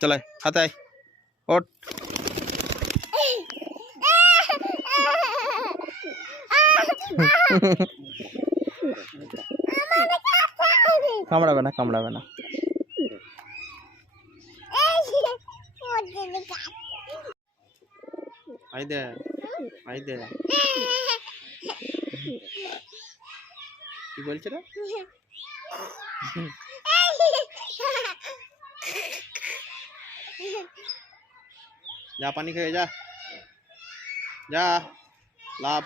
চল আয়, হাতে আয়, ওঠ। কামড়াবে না, কামড়াবে না। আই দে, আই দে। কি বলছে রে? যা পানি খেয়ে যা, যা লাভ।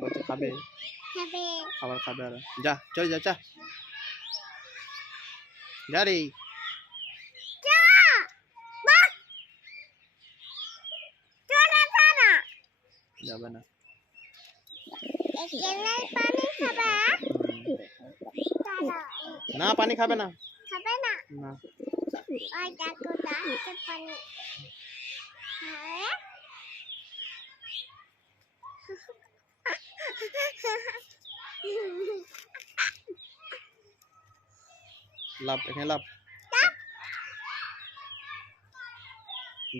বলছে খাবে, খাবার খাবে আর যা, চল যা, যা যা রে। যাবে না, না পানি খাবে না, না। লাভ, এখানে লাভ।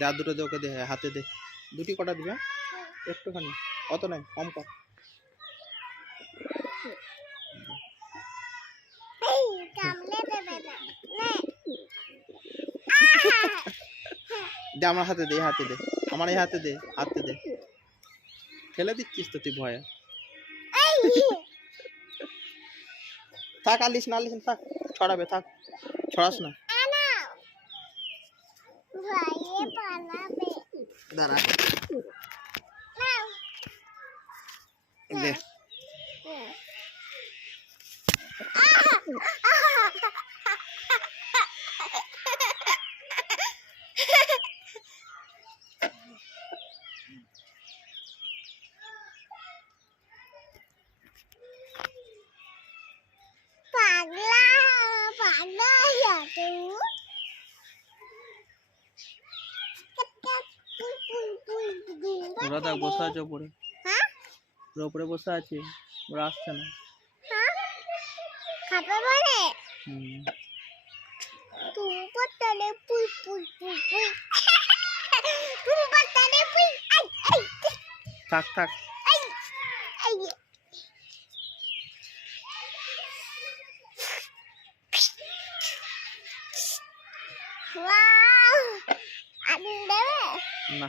যা দুটো দে, ওকে দে, হাতে দে। দুটি কটা দিবে, একটুখানি, অত নাই, কম কর। দে আমার হাতে দে, হাতে দে, আমার এই হাতে দে, হাতে দে। ফেলে দিচ্ছিস তো তুই ভয়ে। থাক, আলিস না, আলিস না, থাক, ছড়াবে, থাক, ছড়াস না। দাঁড়া, দে। ওরা দেখ বসে আছে উপরে, ওরা উপরে বসে আছে, ওরা আসছে না। থাক, থাক। না।